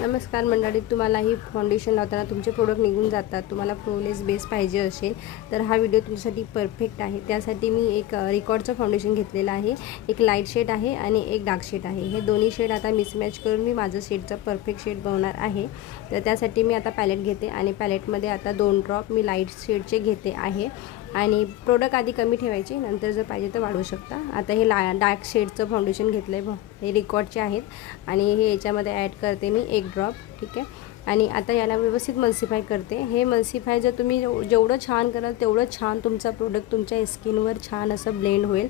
नमस्कार मंडळी, तुम्हालाही फाउंडेशन लावताना तुमचे प्रोडक्ट निघून जातात, तुम्हाला फ्लोलेस बेस पाहिजे असेल तर हा व्हिडिओ तुमच्यासाठी परफेक्ट आहे। त्यासाठी मी एक रिकॉर्डचं फाउंडेशन घेतलेलं आहे। एक लाईट शेड आहे आणि एक डार्क शेड आहे। हे दोन्ही शेड आता मिसमॅच करून मी माझं शेडचं परफेक्ट शेड बनवणार आहे। तर त्यासाठी मी आता पॅलेट घेते आणि पॅलेटमध्ये आता 2 ड्रॉप मी लाईट शेडचे घेते आहे आणि प्रोडक्ट आधी कमी ठेवायचे, नंतर जर पाहिजे तर वाढवू शकता। आता हे डार्क शेडचं फाउंडेशन घेतलं आहे, हे रिकॉर्डचे आहेत आणि हे याच्यामध्ये ॲड करते मी 1 ड्रॉप, ठीक आहे। आणि आता याला व्यवस्थित मल्सिफाय करते। हे मल्सिफाय जर तुम्ही जेवढं छान कराल तेवढं छान तुमचा प्रोडक्ट तुमच्या स्किनवर छान असं ब्लेंड होईल।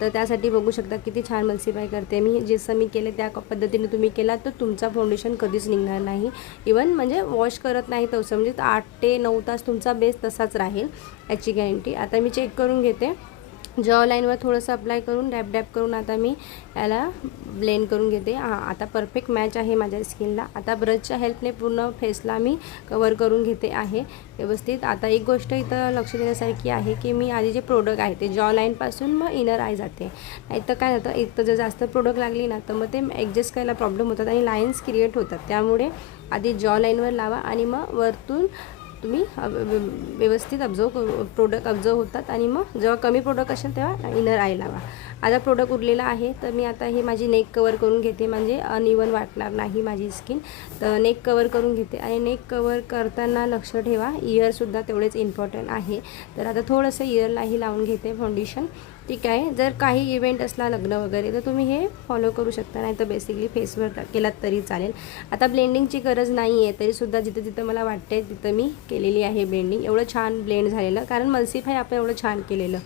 तर त्यासाठी बघू शकता किती छान मल्सिफाय करते मी। जसं मी केलं त्या पद्धतीने तुम्ही केला तर तुमचा फाउंडेशन कधीच निघणार नाही। इवन म्हणजे वॉश करत नाही तसं, म्हणजे 8 ते 9 तास तुमचा बेस तसाच राहील, याची गॅरंटी। आता मी चेक करून घेते, जॉ लाईनवर थोडंसं अप्लाय करून डॅब डॅब करून आता मी याला ब्लेंड करून घेते। आता परफेक्ट मॅच आहे माझ्या स्किनला। आता ब्रशच्या हेल्पने पूर्ण फेसला मी कवर करून घेते आहे व्यवस्थित। आता एक गोष्ट इथं लक्ष देण्यासारखी आहे की मी आधी जे प्रोडक्ट आहे ते जॉ लाईनपासून मग इनर आय जाते, नाही तर काय होतं एक तर जर जास्त प्रोडक्ट लागली ना तर मग ते ॲडजस्ट करायला प्रॉब्लेम होतात आणि लाईन्स क्रिएट होतात। त्यामुळे आधी जॉ लाईनवर लावा आणि मग वरतून तुम्ही व्यवस्थित प्रोडक्ट ऑब्झर्व होतात आणि मग जेव्हा कमी प्रोडक्ट असेल तेव्हा इनर आय लावा। आता प्रोडक्ट उरलेला आहे तर मी आता हे माझी नेक कवर करून घेते, म्हणजे अनइवन वाटणार नाही माझी स्किन। तर नेक कवर करून घेते आणि नेक कवर करताना लक्ष ठेवा इयरसुद्धा तेवढेच इम्पॉर्टंट आहे। तर आता थोडंसं इयरलाही लावून घेते फाउंडेशन, ठीक आहे। जर काही इव्हेंट असला लग्न वगैरे तर तुम्ही हे फॉलो करू शकता, नाही तर बेसिकली फेसवर केलात तरी चालेल। आता ब्लेंडिंगची गरज नाही आहे, तरीसुद्धा जिथं जिथं मला वाटते तिथं मी केलेली आहे ब्लेंडिंग। एवढं छान ब्लेंड झालेलं कारण मल्सिफाय आपण एवढं छान केलेलं।